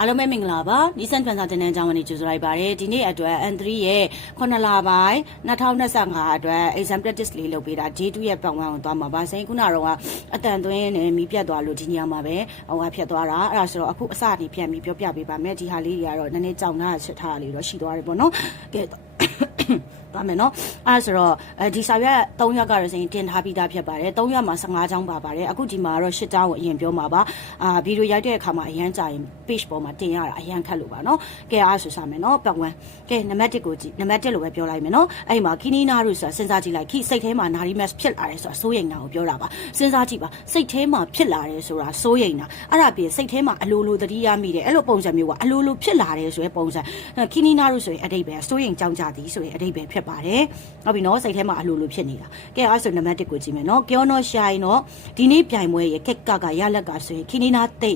အားလုံးပဲမင်္ဂလာပါနီဆန်ဖန်ဆာတင်တဲ့အကြောင်းကိုကြိုဆိုလိုက်ပါတယ်ဒီနေ့အတွက် N3 ရဲ့9လပိုင်း2025အတွက် exam practice လေးလုပ်ပေးတာ J2 ရဲ့ပတ်ဝန်းကိုသွားမှာပါစိန်ခုနကတော့အတန်သွင်းနဲ့မီးပြတ်သွားလို့ဒီညမှာပဲဟိုကဖြတ်သွားတာအဲ့ဒါဆိုတော့အခုအစအနေပြန်ပြီးပြောပြပေးပါမယ်ဒီဟာလေးတွေကတော့နည်းနည်းကြောင်နာချက်ထားတာလေးတော့ရှိသွားတယ်ပေါ့နော်ကဲသွားမယ်နော်အဲ့ဆိုတော့ဒီစာရွက်3ရက်ကတော့စဉ်တင်ထားပြီးသားဖြစ်ပါတယ်3ရက်မှာ15ချောင်းပါပါတယ်အခုဒီမှာတော့10ချောင်းကိုအရင်ပြောမှာပါဗီဒီယိုရိုက်တဲ့အခါမှာအရန်ကြာရင် page ပေါ်မှာတင်ရတာအရန်ခက်လို့ပါနော်ကဲအားဆိုစမယ်နော်ပတ်ဝန်းကဲနံပါတ်1ကိုကြည့်နံပါတ်1လို့ပဲပြောလိုက်မယ်နော်အဲ့မှာခီနီနာတို့ဆိုတာစဉ်းစားကြည့်လိုက်ခိစိတ်ထဲမှာနာရီမက်ဖြစ်လာတယ်ဆိုတာစိုးရိမ်တာကိုပြောတာပါစဉ်းစားကြည့်ပါစိတ်ထဲမှာဖြစ်လာတယ်ဆိုတာစိုးရိမ်တာအဲ့ဒါပြင်စိတ်ထဲမှာအလိုလိုသတိရမိတယ်အဲ့လိုပုံစံမျိုးကအလိုလိုဖြစ်လာတယ်ဆိုရဲပုံစံခီနီနာတို့ဆိုရင်အတိတ်ပဲစိုးရိမ်ကြောင်းကြသည်ဆိုရင်အတိတ်ပဲဖြစ်ပါတယ်ဟုတ်ပြီနော်စိတ်ထဲမှာအလိုလိုဖြစ်နေတာကဲအားဆိုနံပါတ်1ကိုကြည့်မယ်နော်ကျော်နော်ရှိုင်းနော်ဒီနေ့ပြိုင်ပွဲရဲ့ကက်ကရလက်ကဆိုရင်ခီနီနာတဲ့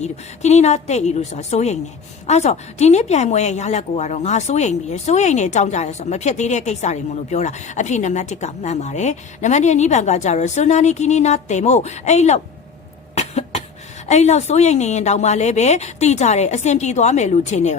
ဤလို့ဆိုတာစိုးရိမ်တယ်အဲ့ဆိုဒီနေ့ပြိုင်ပွဲရဲ့ရလက်ကိုကတော့ငါစိုးရိမ်ပြီစိုးရိမ်နေကြောင်းကြရဲဆိုမဖြစ်သေးတဲ့ကိစ္စတွေမလို့ပြောတာအဖြစ်နံပါတ်1ကမှန်ပါတယ်နံပါတ်2နီးပန်ကကြတော့ဆိုနာနီခီနီနာတဲ့မို့အဲ့လောက်စိုးရိမ်နေရင်တောင်မှလည်းပဲတီးကြတယ်အဆင်ပြေသွားမယ်လို့ထင်တယ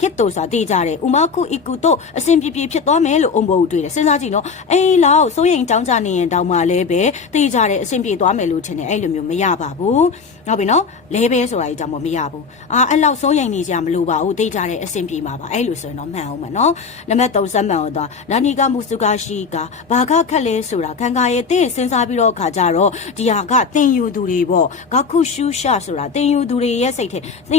်ခစ်တိုစာတေးကြတယ်ဥမာခုအီကူတို့အဆင်ပြေပြေဖြစ်သွားမယ်လို့အုံဘို့တွေ့တယ်စဉ်းစားကြည့်နော်အေးလောက်စိုးရိမ်ကြောင်းကြနေရင်တောင်မှလည်းပဲတေးကြတယ်အဆင်ပြေသွားမယ်လို့ထင်တယ်အဲ့လိုမျိုးမရပါဘူးဟုတ်ပြီနော်လဲပဲဆိုတာကြီးကြောင့်မရဘူးအဲ့လောက်စိုးရိမ်နေကြမလို့ပါဘူးတေးကြတယ်အဆင်ပြေမှာပါအဲ့လိုဆိုရင်တော့မှန်အောင်မနော်နံပါတ်3စက်မှန်တော့နာနီကမူစုကာရှိကဘာကခက်လဲဆိုတာခံကာရဲ့တင်းစဉ်းစားပြီးတော့ခါကြတော့ဒီဟာကတင်ယူသူတွေပေါ့ဂခုရှူရှာဆိုတာတင်ယူသူတွေရဲ့စိတ်ထဲတ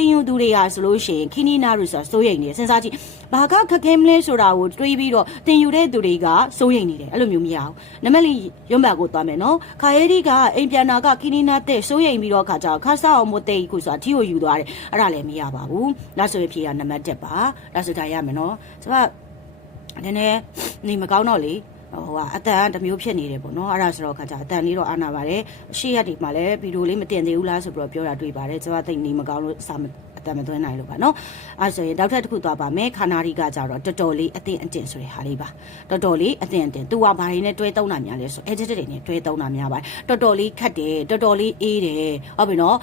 င်ယူသူတွေဟာဆိုလို့ရှိရင်ခီနီနာတို့ဆိုတာစိုးရိမ်နေစဉ်းစားကြည့်ဘာကခက်ခဲမလဲဆိုတာကိုတွေးပြီးတော့တင်ယူတဲ့သူတွေကစိုးရိမ်နေတယ်အဲ့လိုမျိုးမရဘူးနမလီရွံ့ဘက်ကိုသွားမယ်နော်ခါရဲဒီကအိမ်ပြန်နာကခီနီနာတဲ့စိုးရိမ်ပြီးတော့ခါကြခါဆောက်အောင်မသိခုဆိုတာထီကိုယူသွားတယ်အဲ့ဒါလည်းမရပါဘူးဒါဆိုရင်ဖြေရနံပါတ်1ပါဒါဆိုဒါရမယ်နော်ဆိုတော့နည်းနည်းနေမကောင်းတော့လေဟိုကအတန်တစ်မျိုးဖြစ်နေတယ်ပေါ့နော်အဲ့ဒါဆိုတော့ခါကြအတန်လေးတော့အာနာပါတယ်ရှေ့ရက်ဒီမှာလည်းဗီဒီယိုလေးမတင်သေးဘူးလားဆိုပြီးတော့ပြောတာတွေ့ပါတယ်ကျွန်တော်သိနေမကောင်းလို့စာမသွင်းနိုင်လို့ပါနော်အဲ့ဆိုရင်နောက်ထပ်တစ်ခုသွားပါမယ်ခါနာရီကကြတော့တော်တော်လေးအတင်ဆိုတဲ့ဟာလေးပါတော်တော်လေးအတင်သူကဘာတွေနဲ့တွဲသုံးတာများလဲဆို edit တွေနဲ့တွဲသုံးတာများပါတယ်တော်တော်လေးခတ်တယ်တော်တော်လေးအေးတယ်ဟုတ်ပြီနော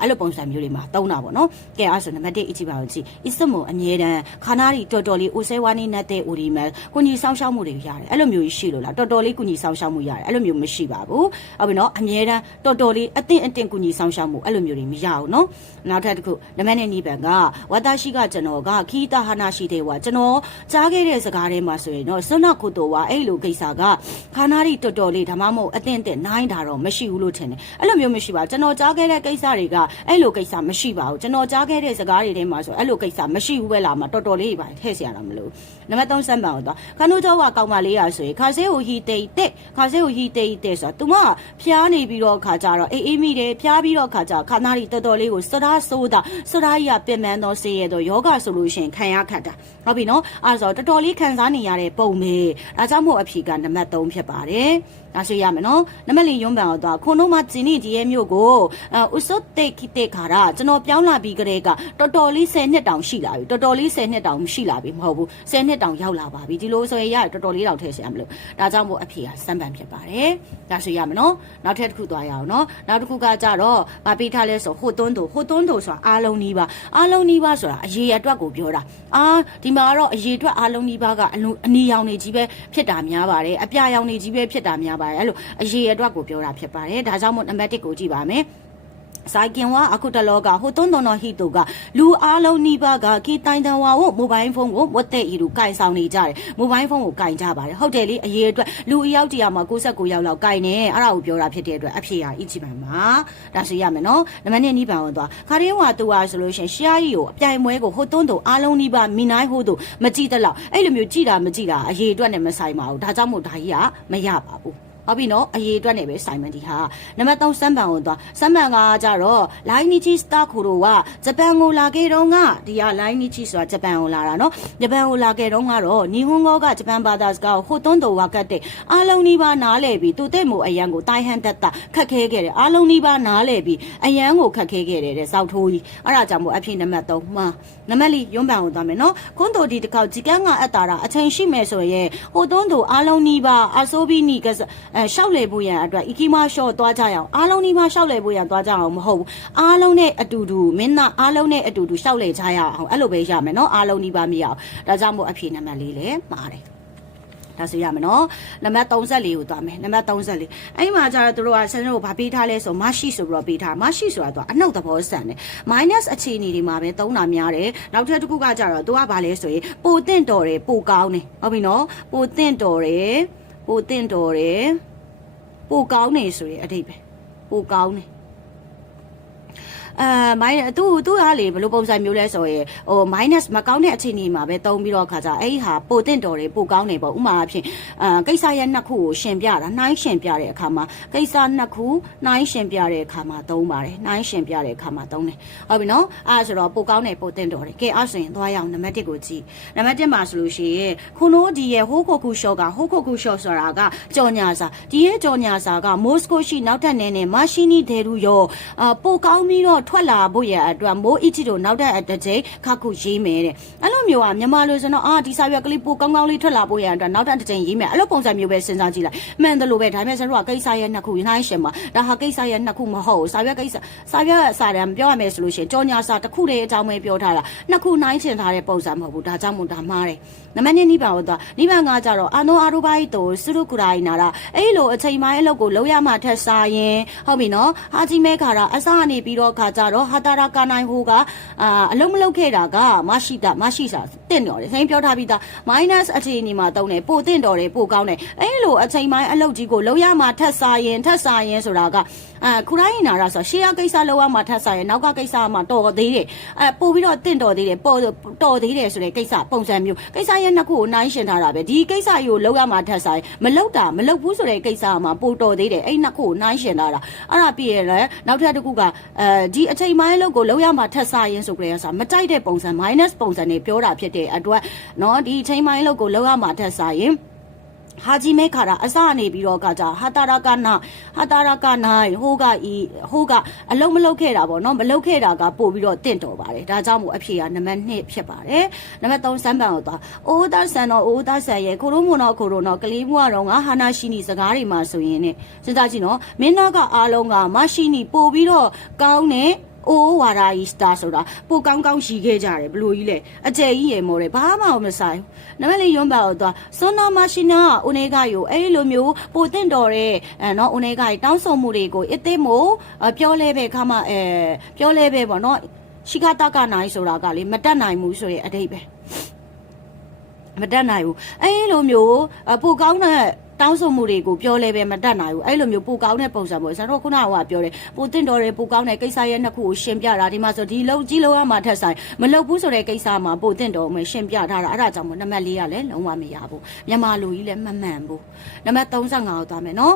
်အဲ့လိုပုံစံမျိုးတွေမှာသုံးတာပေါ့နော်ကဲအဲ့ဆိုနံပါတ်1အကြည့်ပါဦးကြည့်အစ်စမိုအမြဲတမ်းခါနာရီတော်တော်လေးအိုဆဲဝါနီနဲ့တဲ့ OD မှာကိုကြီးစောင်းရှောက်မှုတွေရတယ်အဲ့လိုမျိုးရှိလို့လားတော်တော်လေးကိုကြီးစောင်းရှောက်မှုရတယ်အဲ့လိုမျိုးမရှိပါဘူးဟုတ်ပြီနော်အမြဲတမ်းတော်တော်လေးအတင်ကိုကြီးစောင်းရှောက်မှုအဲ့လိုမျိုးတွေမရဘူးနော်နောက်ထပ်တစ်ခုနံပါတ်2နီးပန်ကဝါတာရှိကကျွန်တော်ကခီတာဟာနာရှိတဲ့ဝါကျွန်တော်ကြားခဲ့တဲ့စကားထဲမှာဆိုရင်တော့စွနကုတိုဝါအဲ့လိုကိစ္စကခါနာရီတော်တော်လေးဒါမှမဟုတ်အတင်နိုင်တာတော့မရှိဘူးလို့ထင်တယ်အဲ့လိုမျိုးမရှိပါကျွန်တော်ကြားခဲ့တဲ့ကိစ္စတွေကအဲ့လိုကိစ္စမရှိပါဘူးကျွန်တော်ကြားခဲ့တဲ့စကားတွေထဲမှာဆိုအဲ့လိုကိစ္စမရှိဘူးပဲလားမတော်တော်လေးပါထည့်เสียတာမလို့နံပါတ်3စမ်းပါတော့ခန္ဓာကျော်ကကောင်းပါလေးရဆိုရင်ခါဆေးကိုဟီတေးတဲ့ခါဆေးကိုဟီတေးတဲ့ဆိုတော့ तू ကဖျားနေပြီးတော့ခါကြတော့အေးမိတယ်ဖျားပြီးတော့ခါကြခါနာရီတော်တော်လေးကိုစရာဆိုတာစရာကြီးကပြင်မှန်းတော့ဆေးရတော့ယောဂဆိုလို့ရှိရင်ခံရခတ်တာဟုတ်ပြီနော်အဲ့ဆိုတော်တော်လေးခံစားနေရတဲ့ပုံပဲဒါကြောင့်မို့အဖြေကနံပါတ်3ဖြစ်ပါတယ်ဒါဆိုရမယ်နော်နံပါတ်4ရုံးပန်တော့ခုံတော့မှဂျင်းနီဒီရဲ့မြို့ကိုဥစုတ်တေခိတေခါရာကျွန်တော်ပြောင်းလာပြီးကြတဲ့ကတော်တော်လေး10နှစ်တောင်ရှိလာပြီတော်တော်လေး10နှစ်တောင်ရှိလာပြီမဟုတ်ဘူး10နှစ်တောင်ရောက်လာပါပြီဒီလိုဆိုရင်ရတော်တော်လေးတောင်ထည့်ရမလို့ဒါကြောင့်မို့အဖြေကစမ်းပန်ဖြစ်ပါတယ်ဒါဆိုရမယ်နော်နောက်ထပ်တစ်ခုသွားရအောင်နော်နောက်တစ်ခုကကြတော့ဗာပေးထားလဲဆိုဟိုသွန်းတို့ဆိုတာအားလုံးနီးပါဆိုတာအရေးအတွက်ကိုပြောတာဒီမှာကတော့အရေးအတွက်အားလုံးနီးပါးကအနီရောင်နေကြီးပဲဖြစ်တာများပါတယ်အပြာရောင်နေကြီးပဲဖြစ်တာများပါတယ်အဲ့လိုအရေးအတွက်ကိုပြောတာဖြစ်ပါတယ်ဒါကြောင့်မို့နံပါတ်1ကိုကြည့်ပါမယ်ဆိုင်ကင်ဝါအခုတလောကဟိုတွန်းတော်ဟီတိုကလူအားလုံးနီးပါးကကီတိုင်တန်ဝါကိုမိုဘိုင်းဖုန်းကိုဝတ်တဲ့ဤလူကင်ဆောင်နေကြတယ်မိုဘိုင်းဖုန်းကိုကင်ကြပါတယ်ဟုတ်တယ်လေအရေးအတွက်လူအယောက်တရာမှာ69ယောက်လောက်ကင်နေအဲ့ဒါကိုပြောတာဖြစ်တဲ့အတွက်အဖြေဟာအကြည့်ပါမှာဒါဆိုရမယ်နော်နံပါတ်2နီးပန်ဝင်သွားခါရင်းဝါတူဟာဆိုလို့ရှင်ရှားကြီးကိုအပြိုင်ပွဲကိုဟိုတွန်းတော်အားလုံးနီးပါးမိနိုင်ဟိုတို့မကြည့်တလောက်အဲ့လိုမျိုးကြည့်တာမကြည့်တာအရေးအတွက်နဲ့မဆိုင်ပါဘူးဒါကြောင့်မို့ဒါကြီးကမရပါဘူးဟုတ်ပြီနော်အရေးအတွက်နဲ့ပဲဆိုင်မန်ဒီဟာနံပါတ်3စမ်းပန်ကိုသွားစမ်းပန်ကကြတော့လိုင်းနီချီစတာခိုရိုကဂျပန်ကိုလာခဲ့တော့ကဒီကလိုင်းနီချီဆိုတာဂျပန်ကိုလာတာနော်ဂျပန်ကိုလာခဲ့တော့ကတော့နီဟွန်ဂောကဂျပန်ဘာသာစကားကိုဟိုတွန်းတော်ဝါကတ်တဲ့အားလုံးနီးပါးနားလဲပြီးသူတဲ့မို့အရန်ကိုတိုင်ဟန်တက်တာခက်ခဲခဲ့တယ်အားလုံးနီးပါးနားလဲပြီးအရန်ကိုခက်ခဲခဲ့တယ်တဲ့စောက်ထိုးကြီးအဲ့ဒါကြောင့်မို့အဖြစ်နံပါတ်3မှာနံပါတ်4ရွံ့ပန်ကိုသွားမယ်နော်ခွန်းတော်ဒီတစ်ခေါက်ဂျီကန်ကအပ်တာအချိန်ရှိမယ်ဆိုရင်ဟိုတွန်းတော်အားလုံးနီးပါးအဆိုးပြီးနီက ရှောက်လေဖို့ရန်အတွက်အီကီမာရှော့သွားကြရအောင်အားလုံးဒီမှာရှောက်လေဖို့ရန်သွားကြအောင်မဟုတ်ဘူးအားလုံးနဲ့အတူတူမင်းသားအားလုံးနဲ့အတူတူရှောက်လေကြရအောင်အဲ့လိုပဲရမယ်နော်အားလုံးဒီပါမရအောင်ဒါကြောင့်မို့အဖြေနံပါတ်၄လဲမှားတယ်ဒါဆိုရမယ်နော်နံပါတ်34ကိုသွားမယ်နံပါတ်34အဲ့မှာကျတော့တို့ကဆန်းတို့ဗာပေးထားလဲဆိုမရှိဆိုပြီးတော့ပေးထားမရှိဆိုတာတော့အနှုတ်သဘောဆန်တယ် minus အခြေအနေတွေမှာပဲသုံးတာများတယ်နောက်ထပ်တစ်ခုကကျတော့သူကဗာလဲဆိုရင်ပိုတင့်တော်တယ်ပိုကောင်းတယ်ဟုတ်ပြီနော်ပိုတင့်တော်တယ်ပိုတင့်တော်တယ်ပိုကောင်းနေဆိုရင်အတိတ်ပဲပိုကောင်းနေမိုင်းသူဟာလေဘယ်လိုပုံစံမျိုးလဲဆိုရင်ဟို minus မကောင်းတဲ့အခြေအနေမှာပဲတုံးပြီးတော့ခါကြအဲ့ဟာပိုတင့်တော်တယ်ပိုကောင်းနေပေါ့ဥမာအဖြစ်ကိစ္စရဲ့နှစ်ခုကိုရှင်ပြတာနှိုင်းရှင်ပြတဲ့အခါမှာကိစ္စနှစ်ခုနှိုင်းရှင်ပြတဲ့အခါမှာသုံးပါတယ်နှိုင်းရှင်ပြတဲ့အခါမှာသုံးတယ်ဟုတ်ပြီနော်အဲ့ဆိုတော့ပိုကောင်းတယ်ပိုတင့်တော်တယ်ကဲအဲ့ဆိုရင်သွားရအောင်နံပါတ်1ကိုကြည့်နံပါတ်1မှာဆိုလို့ရှိရင်ခုနိုးဒီရဲ့ဟိုကိုကူရှော့ကဟိုကိုကူရှော့ဆိုတာကကြော်ညာစာဒီရဲ့ကြော်ညာစာကမော်စကိုရှိနောက်ထပ်နေနဲ့မာရှိနီဒေရူရောပိုကောင်းပြီးတော့ထွက်လာဖို့ရအတွက်မိုးအီချီတို့နောက်တစ်ကြိမ်ခါခုရေးမယ်တဲ့အဲ့လိုမျိုးကမြန်မာလူဆိုတော့ဒီစာရွက်ကလေးပိုကောင်းကောင်းလေးထွက်လာဖို့ရအတွက်နောက်တစ်ကြိမ်ရေးမယ်အဲ့လိုပုံစံမျိုးပဲစဉ်းစားကြည့်လိုက်မှန်တယ်လို့ပဲဒါပေမဲ့ကျွန်တော်ကကိစ္စရဲ့နှစ်ခုနှိုင်းရှင်မှာဒါဟာကိစ္စရဲ့နှစ်ခုမဟုတ်ဘူးစာရွက်ကိစ္စစာရွက်စာတမ်းပြောရမယ်ဆိုလို့ရှိရင်ကြော်ညာစာတစ်ခုတည်းအကြောင်းပဲပြောထားတာနှစ်ခုနှိုင်းရှင်ထားတဲ့ပုံစံမဟုတ်ဘူးဒါကြောင့်မို့ဒါမှားတယ်နံပါတ်2နိဗ္ဗာန်ကိုသွားနိဗ္ဗာန်ကကြတော့အာနောအာရုဘိုက်တိုစုရုကူရိုင်းနာတာအဲ့လိုအချိန်ပိုင်းအလုပ်ကိုလုံးရမှထက်စားရင်ဟုတ်ပြီနော်ဟာကြီးမဲခါတာအစကနေပြီးတော့ခါကြတော့ဟာတာရာကနိုင်ဟိုကအလုံးမလုံးခဲ့တာကမရှိစာတင့်တော်တယ်စိမ်းပြောထားပြီးသား minus အခြေအနေမှာတုံးတယ်ပိုတင့်တော်တယ်ပိုကောင်းတယ်အဲ့လိုအချိန်ပိုင်းအလုပ်ကြီးကိုလုံးရမှထက်စားရင်ဆိုတာကခူရိုင်းနာတာဆိုရှေ့ရကိစ္စလုံးဝမှထက်စားရင်နောက်ကကိစ္စမှတော်သေးတယ်ပို့ပြီးတော့တင့်တော်သေးတယ်တော်သေးတယ်ဆိုတဲ့ကိစ္စပုံစံမျိုးကိစ္စရဲ့နှစ်ခုကိုနှိုင်းရှင်ထားတာပဲဒီကိစ္စကြီးကိုလုံးဝမှထက်စားရင်မလုပ်ဘူးဆိုတဲ့ကိစ္စမှပိုတော်သေးတယ်အဲ့နှစ်ခုကိုနှိုင်းရှင်ထားတာအဲ့ဒါပြည့်ရလဲနောက်ထပ်တစ်ခုကဒီအချိန်ပိုင်းလုံးကိုလုံးဝမှထက်စားရင်ဆိုကြရစားမကြိုက်တဲ့ပုံစံ minus ပုံစံတွေပြောတာဖြစ်တဲ့အတွက်เนาะဒီအချိန်ပိုင်းလုံးကိုလုံးဝမှထက်စားရင်ဟာဂျီမဲခါတာအစအနေပြီးတော့ကကြဟာတာရာကနိုင်ဟိုကအလုံးမလုံးခဲ့တာပေါ့နော်မလုံးခဲ့တာကပို့ပြီးတော့တင့်တော်ပါတယ်ဒါကြောင့်မို့အဖြေကနံပါတ်2ဖြစ်ပါတယ်နံပါတ်3စမ်းပန်ကိုသွားအိုးသားဆန်ရဲ့ကိုရိုမွန်တော့ကလေးမွားတော့ငါဟာနာရှိနီစကားတွေမှာဆိုရင်ねစဉ်းစားကြည့်နော်မင်းသားကအားလုံးကမရှိနီပို့ပြီးတော့ကောင်းတဲ့အိုးဝါရာကြီးစတာဆိုတာပိုကောင်းရီခဲ့ကြတယ်ဘလို့ကြီးလဲအကျယ်ကြီးရေမော်တယ်ဘာမှမဆိုင်နံပါတ်4ရုံးပါတော့သွားစွန်နာမရှိနာအိုနေကယူအဲ့လိုမျိုးပိုတင့်တော်တဲ့နော်အိုနေကတောင်းဆိုမှုတွေကိုအစ်သေးမို့ပြောလဲပဲခါမှပြောလဲပဲပေါ့နော်ရှိခတာကနိုင်ဆိုတာကလေမတတ်နိုင်ဘူးဆိုရင်အတိတ်ပဲမတတ်နိုင်ဘူးအဲ့လိုမျိုးပိုကောင်းတဲ့တောင်းဆိုမှုတွေကိုပြောလဲပဲမတတ်နိုင်ဘူးအဲ့လိုမျိုးပိုကောင်းတဲ့ပုံစံပေါ့ကျွန်တော်ခုနကပြောတယ်ပိုတင့်တော်တယ်ပိုကောင်းတဲ့ကိစ္စရဲ့နှစ်ခုကိုရှင်းပြတာဒီမှာဆိုဒီလုံးကြီးလုံးရမှာထက်ဆိုင်မလုပ်ဘူးဆိုတဲ့ကိစ္စမှာပိုတင့်တော်မယ်ရှင်းပြထားတာအဲ့ဒါကြောင့်မို့နံပါတ်4ကလည်းလုံးဝမရဘူးမြန်မာလူကြီးလည်းမမှန်ဘူးနံပါတ်35ကိုသွားမယ်နော်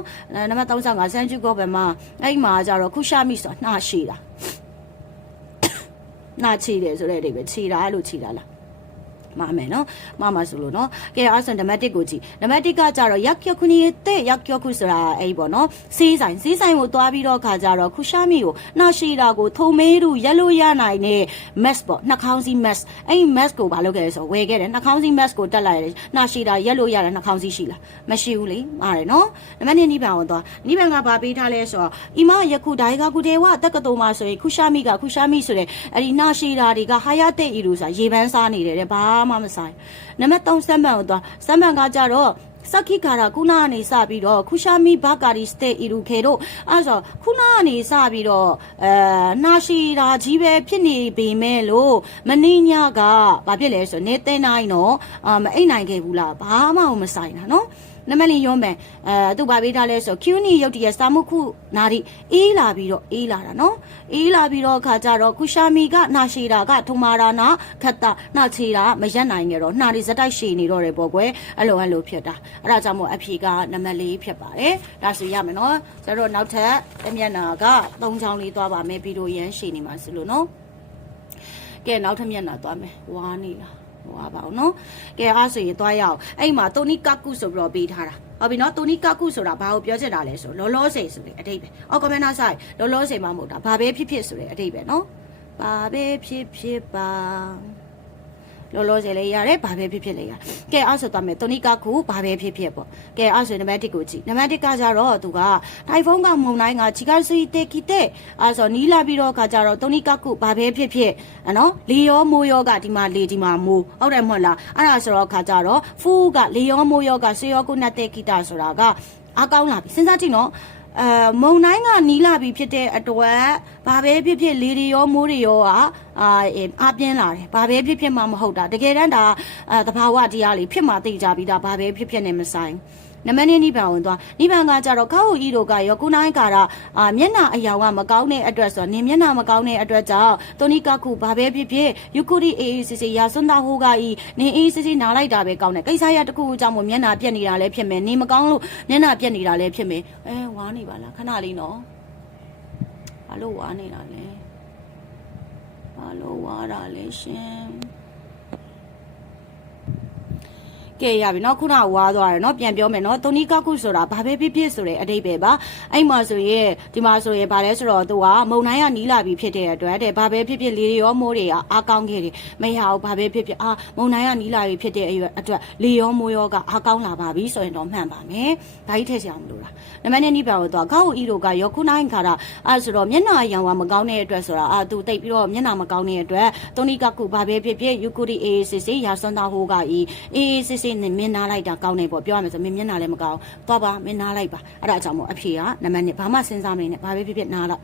နံပါတ်35စန်ဂျူကောဘယ်မှာအဲ့မှာကျတော့ခုရှာမိဆိုနှာရှိတာနှာချီတယ်ဆိုတဲ့အဓိပ္ပာယ်ချီတာအဲ့လိုချီတာလားမမယ်နော်မဆိုလို့နော်ကဲအဲ့ဆိုနံပါတ်1ကိုကြည့်နံပါတ်1ကကြတော့ရက်ခုနီတဲ့ရက်ခုဆိုတာအဲ့ပေါ့နော်စေးဆိုင်ကိုသွားပြီးတော့ခါကြတော့ခုရှာမီကိုနှာရှိတာကိုထုံမေးသူရက်လို့ရနိုင်တဲ့ mask ပေါ့နှာခေါင်းစည်း mask အဲ့ mask ကိုဘာလုပ်ခဲ့လဲဆိုဝယ်ခဲ့တယ်နှာခေါင်းစည်း mask ကိုတက်လိုက်တယ်နှာရှိတာရက်လို့ရတဲ့နှာခေါင်းစည်းရှိလားမရှိဘူးလေမားတယ်နော်နံပါတ်2နိဗ္ဗာန်ကိုသွားနိဗ္ဗာန်ကဘာပေးထားလဲဆိုတော့အီမယခုဒိုင်ကကုတေဝတက္ကသိုလ်မှာဆိုရင်ခုရှာမီဆိုတဲ့အဲ့ဒီနှာရှိတာတွေကဟာရတဲ့ဤလို့ဆိုတာရေပန်းစားနေတယ်တဲ့ဘာမှမဆိုင်နံပါတ်3စမ်းပန်ကိုသွားစမ်းပန်ကကြတော့စခိကာရာခုနကနေစပြီးတော့ခုရှာမီဘာကာရီစတေအီရူခေတို့အဲ့ဆိုခုနကနေစပြီးတော့နာရှိတာကြီးပဲဖြစ်နေပေမဲ့လို့မင်းညကဘာဖြစ်လဲဆိုနေသိန်းနိုင်တော့မအိတ်နိုင်ခဲ့ဘူးလားဘာမှမဆိုင်တာနော်နမလီရုံးမယ်သူဘာပေးထားလဲဆို QNI ရုပ်တရက်စာမှုခုနာရီအေးလာတာနော်အေးလာပြီးတော့ခါကြတော့ကုရှာမီကနာရှိတာကထုံမာရာနာခတ်တာနှာချီတာမရက်နိုင်ကြတော့နှာရီစတိုက်ရှည်နေတော့တယ်ပေါ့ကွယ်အဲ့လိုဖြစ်တာအဲ့ဒါကြောင့်မို့အဖြေကနံပါတ်4ဖြစ်ပါတယ်ဒါဆိုရမယ်နော်ကျတော့နောက်ထပ်အမျက်နာက3ချောင်းလေးသွားပါမယ်ပြီးတော့ရမ်းရှည်နေမှာဆိုလို့နော်ကဲနောက်ထပ်မျက်နာသွားမယ်ဝါနေလားဟိုပါအောင်နော်ကဲအားဆိုရင်သွားရအောင်အဲ့မှာတိုနီကကုဆိုပြီးတော့ပေးထားတာဟုတ်ပြီနော်တိုနီကကုဆိုတာဘာကိုပြောချင်တာလဲဆိုလောလောဆယ်ဆိုတဲ့အတိတ်ပဲအော်ကွန်မန့်နာဆိုင်လောလောဆယ်မှမဟုတ်တာဘာပဲဖြစ်ဖြစ်ဆိုတဲ့အတိတ်ပဲနော်ဘာပဲဖြစ်ဖြစ်ပါ လောလောဆယ်လေးရတယ်ဘာပဲဖြစ်ဖြစ်လေးရကဲအဲ့ဆိုသွားမယ်တိုနီကခုဘာပဲဖြစ်ဖြစ်ပေါ့ကဲအဲ့ဆိုနံပါတ်1ကိုကြည့်နံပါတ်1ကကြတော့သူကတိုင်ဖုန်းကမုံတိုင်းကချီကဆွေတက်ကီတက်အဲ့ဆိုနီးလာပြီးတော့ကကြတော့တိုနီကခုဘာပဲဖြစ်ဖြစ်နော်လေရောမိုးရောကဒီမှာလေဒီမှာမိုးဟုတ်တယ်မဟုတ်လားအဲ့ဒါဆိုတော့ခါကြတော့ဖူးကလေရောမိုးရောကဆွေရောကုနတ်တက်ကီတာဆိုတာကအားကောင်းလာပြီစဉ်းစားကြည့်နော်မုံတိုင်းကနီးလာပြီဖြစ်တဲ့အတွက်ဘာပဲဖြစ်ဖြစ်လေတွေရောမိုးတွေရောအားပြင်းလာတယ်ဘာပဲဖြစ်ဖြစ်မှမဟုတ်တာတကယ်တမ်းဒါသဘာဝတရားလေးဖြစ်မှသိကြပြီးဒါဘာပဲဖြစ်ဖြစ်နဲ့မဆိုင်နမနေနိဗ္ဗာန်ဝင်သွားနိဗ္ဗာန်ကကြတော့ခောက်ဟူဤတို့ကရောကုနိုင်ကာရမျက်နှာအယောင်ကမကောင်းတဲ့အတွက်ဆိုတော့နင်မျက်နှာမကောင်းတဲ့အတွက်ကြောင့်တိုနီကခုဘာပဲဖြစ်ဖြစ်ယူကူရီအေးစီစီရာစွန်းသားဟိုကဤနင်အေးစီစီနားလိုက်တာပဲကောင်းတယ်ကိစ္စရတခုခုကြောင့်မို့မျက်နှာပြက်နေတာလည်းဖြစ်မယ်နင်မကောင်းလို့မျက်နှာပြက်နေတာလည်းဖြစ်မယ်ဝါနေပါလားခဏလေးနော်ဘာလို့ဝါနေတာလဲဘာလို့ဝါတာလဲရှင်ကဲရပြီเนาะခုနဝါသွားတယ်เนาะပြန်ပြောမယ်เนาะတိုနီကခုဆိုတာဘာပဲဖြစ်ဖြစ်ဆိုတဲ့အဓိပ္ပာယ်ပါအဲ့မှာဆိုရင်ဒီမှာဆိုရင်ဗာလဲဆိုတော့သူကမုံတိုင်းကနီးလာပြီဖြစ်တဲ့အတွက်တဲ့ဘာပဲဖြစ်ဖြစ်လေရောမိုးတွေကအားကောင်းခဲ့တယ်မရဘူးဘာပဲဖြစ်ဖြစ်မုံတိုင်းကနီးလာပြီဖြစ်တဲ့အတွက်လေရောမိုးရောကအားကောင်းလာပါပြီဆိုရင်တော့မှန်ပါမယ်ဒါကြီးထည့်ချင်အောင်လို့လားနမနဲ့နိဗ္ဗာန်ကိုတော့ကောက်ဤတို့ကရောခုနိုင်ခါတာဆိုတော့မျက်နှာအရောင်ကမကောင်းတဲ့အတွက်ဆိုတာသူတိတ်ပြီးတော့မျက်နှာမကောင်းတဲ့အတွက်တိုနီကခုဘာပဲဖြစ်ဖြစ်ယူကူရီအေးစစ်စစ်ရာစွန်းသားဟိုကဤအေးစစ်စစ်နဲ့မင်းနားလိုက်တာကောင်းနေပေါ့ပြောရမယ်ဆိုမင်းမျက်နှာလည်းမကောင်းသွားပါမင်းနားလိုက်ပါအဲ့ဒါအကြောင်းမို့အဖြေကနံပါတ်1ဘာမှစဉ်းစားမနေနဲ့ဘာပဲဖြစ်ဖြစ်နားလိုက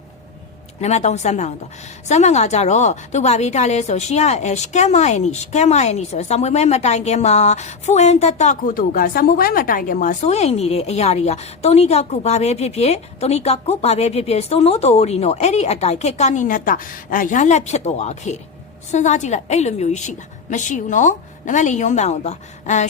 ်နံပါတ်3စမ်းပန်တော့စမ်းပန်ကကြတော့သူဘာပေးထားလဲဆိုရှင်ကစကမ်မာယနီဆိုစမွေးမဲမတိုင်ခင်မှာဖူအန်တတခုတူကစမွေးမဲမတိုင်ခင်မှာစိုးရိမ်နေတဲ့အရာတွေကတိုနီကခုဘာပဲဖြစ်ဖြစ်တိုနီကခုဘာပဲဖြစ်ဖြစ်စတိုနိုတိုဒီနော်အဲ့ဒီအတိုင်ခေကနိနတရလက်ဖြစ်တော့ခဲ့စဉ်းစားကြည့်လိုက်အဲ့လိုမျိုးကြီးရှိလားမရှိဘူးနော်နမလေးရုံးပန်အောင်သွား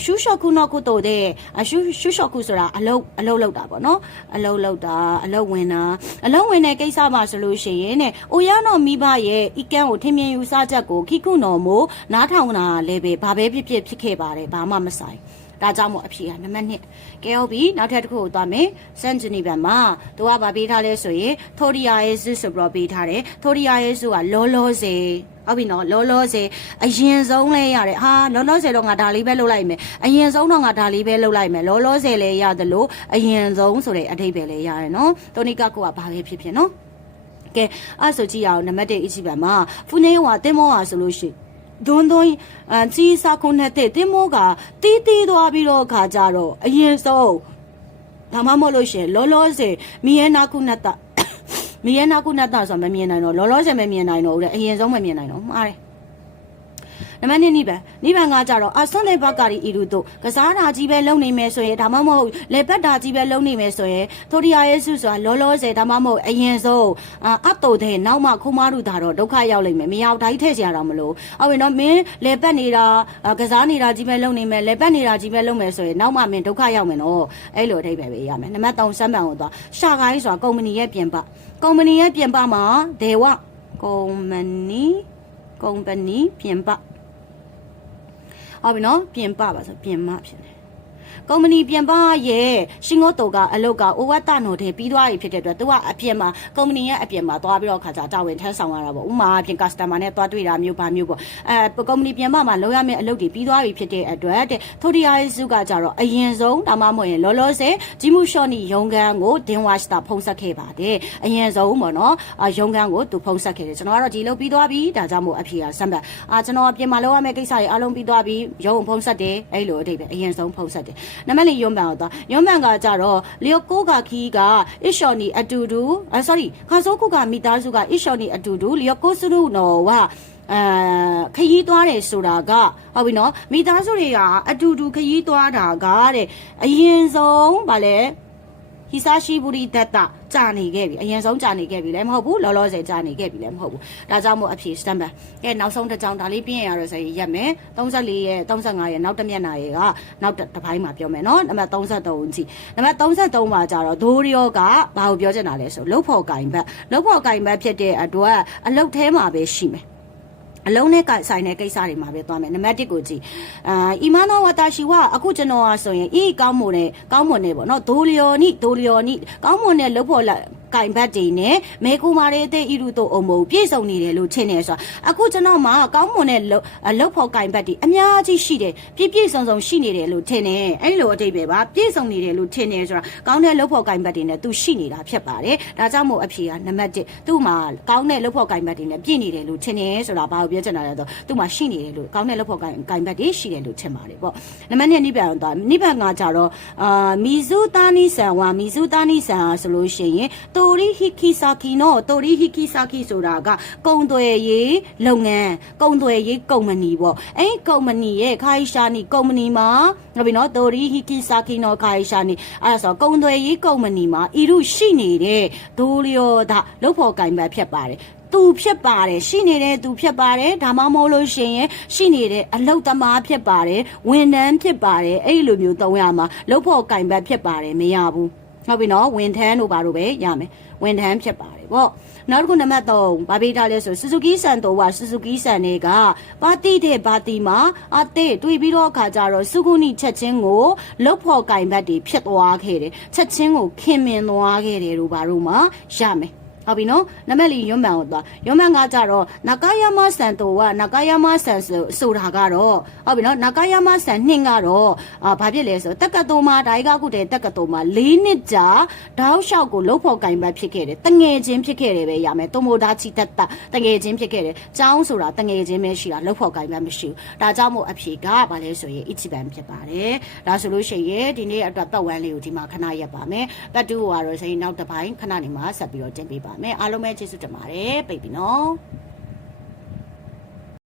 ရှူးရှော့ခုနော်ခုတိုတဲ့ရှူးရှော့ခုဆိုတာအလုတ်လောက်တာပေါ့နော်အလုတ်လောက်တာအလုတ်ဝင်တဲ့ကိစ္စမှာဆိုလို့ရှိရင်တဲ့အိုရနော်မိဘရဲ့ဤကန်းကိုထင်မြင်ယူဆချက်ကိုခိခုနော်မို့နားထောင်တာလည်းပဲဘာပဲဖြစ်ခဲ့ပါတယ်ဘာမှမဆိုင်ဒါကြောင့်မို့အဖြေကနံပါတ်1ကဲဟုတ်ပြီနောက်ထပ်တစ်ခုကိုသွားမယ်စန်ဂျနီဘန်မှာသူကဗာပေးထားလဲဆိုရင်ထိုရီယာရဲ့စုဆိုပြီးတော့ပေးထားတယ်ထိုရီယာရဲ့စုကလောလောဆယ်ဟုတ်ပြီနော်လောလောဆယ်အရင်ဆုံးလဲရတယ်ဟာလောလောဆယ်တော့ငါဒါလေးပဲလုပ်လိုက်မယ်အရင်ဆုံးတော့ငါဒါလေးပဲလုပ်လိုက်မယ်လောလောဆယ်လဲရတယ်လို့အရင်ဆုံးဆိုတဲ့အဓိပ္ပာယ်လဲရတယ်နော်တိုနီကကိုကဘာပဲဖြစ်ဖြစ်နော်ကဲအဲ့ဆိုကြည့်ရအောင်နံပါတ်1အချိပံမှာဖူနေဝါတင်းမောဝါဆိုလို့ရှိဒွန်းကြီးစားခုနဲ့တင်းမောကတီးသွားပြီးတော့ခါကြတော့အရင်ဆုံးဒါမှမဟုတ်လို့ရှင်လောလောဆယ်မီယနာခုနဲ့မီယနာကုနတာဆိုမမြင်နိုင်တော့လောလောဆယ်မမြင်နိုင်တော့ဘူးတဲ့အရင်ဆုံးမမြင်နိုင်တော့မှားတယ်နံပါတ်2နိဗ္ဗာန်ကကြတော့အဆွန်လေဘကာရီဤလူတို့ကစားတာကြီးပဲလုံနေမယ်ဆိုရင်ဒါမှမဟုတ်လေပတ်တာကြီးပဲလုံနေမယ်ဆိုရင်ထိုရီယာယေစုဆိုတာလောလောဆယ်ဒါမှမဟုတ်အရင်ဆုံးအတုတဲ့နောက်မှခုမားလူတာတော့ဒုက္ခရောက်လိမ့်မယ်မရောက်ဒါကြီးထည့်เสียရတော့မလို့ဟုတ်ပြီနော်မင်းလေပတ်နေတာကစားနေတာကြီးပဲလုံနေမယ်လေပတ်နေတာကြီးပဲလုံမယ်ဆိုရင်နောက်မှမင်းဒုက္ခရောက်မယ်နော်အဲ့လိုအဓိပ္ပာယ်ပဲရမယ်နံပါတ်3စမ်းပန်ကိုသွားရှာကိုင်းဆိုတာကုမ္ပဏီရဲ့ပြင်ပမှာဒေဝကုမ္ပဏီပြင်ပဟုတ်ပြီနော်ပြင်ပပါဆိုပြင်မဖြစ်တယ်ကုမ္ပဏီပြင်ပရဲ့ရှင်ငိုတိုကအလုတ်ကအိုဝတ်တနိုတဲ့ပြီးသွားပြီဖြစ်တဲ့အတွက်သူကအပြင်မှာကုမ္ပဏီရဲ့အပြင်မှာသွားပြီးတော့ခါကြတာဝန်ထမ်းဆောင်ရတာပေါ့ဥမာအပြင် customer နဲ့သွားတွေ့တာမျိုးပါမျိုးပေါ့ကုမ္ပဏီပြင်ပမှာလုပ်ရမယ့်အလုပ်တွေပြီးသွားပြီဖြစ်တဲ့အတွက်တဲ့ထိုဒီယာစုကကြတော့အရင်ဆုံးဒါမှမဟုတ်ရင်လောလောဆယ်ဂျီမူရှော့နီရုံးခန်းကိုဒင်ဝါရှတာဖုံးဆက်ခဲ့ပါတယ်အရင်ဆုံးပေါ့နော်ရုံးခန်းကိုသူဖုံးဆက်ခဲ့တယ်ကျွန်တော်ကတော့ဒီလုပ်ပြီးသွားပြီဒါကြောင့်မို့အဖြေကစမ်းပါကျွန်တော်အပြင်မှာလုပ်ရမယ့်ကိစ္စတွေအားလုံးပြီးသွားပြီရုံးဖုံးဆက်တယ်အဲ့လိုအဓိပ္ပာယ်အရင်ဆုံးဖုံးဆက်တယ်နံပါတ်4ရုံးပန်တော့ရုံးပန်ကကြတော့လျောကိုကခီးကအစ်ရှော်နီအတူတူsorry ခါစိုးကုကမိသားစုကအစ်ရှော်နီအတူတူလျောကိုစုရုနော်ဝခရီးသွားတယ်ဆိုတာကဟုတ်ပြီနော်မိသားစုတွေကအတူတူခရီးသွားတာကတဲ့အရင်ဆုံးဗာလဲဟိစာရှိဘူရီဒတ်တာကြာနေခဲ့ပြီအရင်ဆုံးကြာနေခဲ့ပြီလည်းမဟုတ်ဘူးလောလောဆယ်ကြာနေခဲ့ပြီလည်းမဟုတ်ဘူးဒါကြောင့်မို့အဖြေစတမ်ပါကဲနောက်ဆုံးတစ်ကြောင်းဒါလေးပြင်ရတော့ဆိုရင်ရက်မယ်34ရဲ့35ရဲ့နောက်တစ်မျက်နှာရဲ့ကနောက်တစ်ပိုင်းမှာပြောမယ်နော်နံပါတ်33ကြည့်နံပါတ်33မှာကြတော့ဒိုရီယောကဘာကိုပြောချင်တာလဲဆိုလုတ်ဖို့ကင်ဘတ်ဖြစ်တဲ့အတွက်အလုတ်ထဲမှာပဲရှိမယ်အလုံးနဲ့ဆိုင်တဲ့ကိစ္စတွေမှာပဲသွားမယ်နံပါတ်1ကိုကြည့်အီမာနောဝတာရှိဝအခုကျွန်တော်ကဆိုရင်ကောင်းမွန်နေပေါ့နော်ဒိုလီယိုနီကောင်းမွန်တဲ့လုတ်ဖို့ ကင်ဘတ်တွေနဲ့မေကူမာရဲတဲ့ဤလူတို့အုံမို့ပြည့်စုံနေတယ်လို့ထင်နေဆိုတာအခုကျွန်တော်မှကောင်းမွန်တဲ့လောက်ဖို့ကင်ဘတ်တွေအများကြီးရှိတယ်ပြည့်စုံရှိနေတယ်လို့ထင်နေအဲ့လိုအတိတ်ပဲပါပြည့်စုံနေတယ်လို့ထင်နေဆိုတာကောင်းတဲ့လောက်ဖို့ကင်ဘတ်တွေနဲ့သူရှိနေတာဖြစ်ပါတယ်ဒါကြောင့်မို့အဖြေကနံပါတ်1သူ့မှာကောင်းတဲ့လောက်ဖို့ကင်ဘတ်တွေနဲ့ပြည့်နေတယ်လို့ထင်နေဆိုတာဘာကိုပြောချင်တာလဲဆိုသူ့မှာရှိနေတယ်လို့ကောင်းတဲ့လောက်ဖို့ကင်ဘတ်တွေရှိတယ်လို့ထင်ပါတယ်ပေါ့နံပါတ်2နိဗ္ဗာန်သွားနိဗ္ဗာန်ကကြတော့မီဇူတာနီဆန်ဝါမီဇူတာနီဆန်ဆိုလို့ရှိရင်တိုရီဟီကီဆာကီနော်တိုရီဟီကီဆာကီဆိုတာကကုံသွယ်ရေးလုပ်ငန်းကုံသွယ်ရေးကုမ္ပဏီပေါ့အဲ့ကုမ္ပဏီရဲ့ခိုင်ရှာနီကုမ္ပဏီမှာဟုတ်ပြီနော်တိုရီဟီကီဆာကီနော်ခိုင်ရှာနီအဲ့ဒါဆိုကုံသွယ်ရေးကုမ္ပဏီမှာဤရုရှိနေတဲ့ဒိုလျောဒါလုပ်ဖို့ကင်ဘတ်ဖြစ်ပါတယ်သူဖြစ်ပါတယ်ရှိနေတဲ့သူဖြစ်ပါတယ်ဒါမှမဟုတ်လို့ရှိရင်ရှိနေတဲ့အလုတ်သမားဖြစ်ပါတယ်ဝန်ထမ်းဖြစ်ပါတယ်အဲ့လိုမျိုးသုံးရမှာလုပ်ဖို့ကင်ဘတ်ဖြစ်ပါတယ်မရဘူးဟုတ်ပြီနော်ဝန်ထမ်းတို့ဘာလို့ပဲရမယ်ဝန်ထမ်းဖြစ်ပါတယ်ပေါ့နောက်တစ်ခုနံပါတ်3ဘာပေးထားလဲဆိုဆူဇူကီဆန်တော့ဆူဇူကီဆန်တွေကပါတီတဲ့ပါတီမှာအတေတွေ့ပြီးတော့အခါကျတော့စုခုနီချက်ချင်းကိုလုတ်ဖို့ကင်ဘတ်တွေဖြစ်သွားခဲ့တယ်ချက်ချင်းကိုခင်မင်သွားခဲ့တယ်လို့ဘာလို့မှရမယ်ဟုတ်ပြီနော်နံပါတ်4ရွံ့မှန်ကိုသွားရွံ့မှန်ကကြတော့နဂါယာမဆန်တိုကနဂါယာမဆန်ဆိုတာကတော့ဟုတ်ပြီနော်နဂါယာမဆန်နှင်းကတော့ဘာဖြစ်လဲဆိုတက္ကသိုလ်မှာဒါကခုတည်းတက္ကသိုလ်မှာ4နှစ်ကြာတောက်လျှောက်ကိုလှုပ်ဖို့ကင်ဘတ်ဖြစ်ခဲ့တယ်တငယ်ချင်းဖြစ်ခဲ့တယ်ပဲရမယ်တိုမိုဒါချီတက်တာတငယ်ချင်းဖြစ်ခဲ့တယ်ကျောင်းဆိုတာတငယ်ချင်းပဲရှိတာလှုပ်ဖို့ကင်ဘတ်မရှိဘူးဒါကြောင့်မို့အဖြေကဘာလဲဆိုရင်အစ်ချီပန်ဖြစ်ပါတယ်ဒါဆိုလို့ရှိရင်ဒီနေ့အတွက်ပတ်ဝန်းလေးကိုဒီမှာခဏရက်ပါမယ်ပတ်တူကတော့ဆိုရင်နောက်တစ်ပိုင်းခဏနေမှာဆက်ပြီးတော့တင်ပေးပါအားလုံးပဲကျေးဇူးတင်ပါတယ်ပိတ်ပြီနော်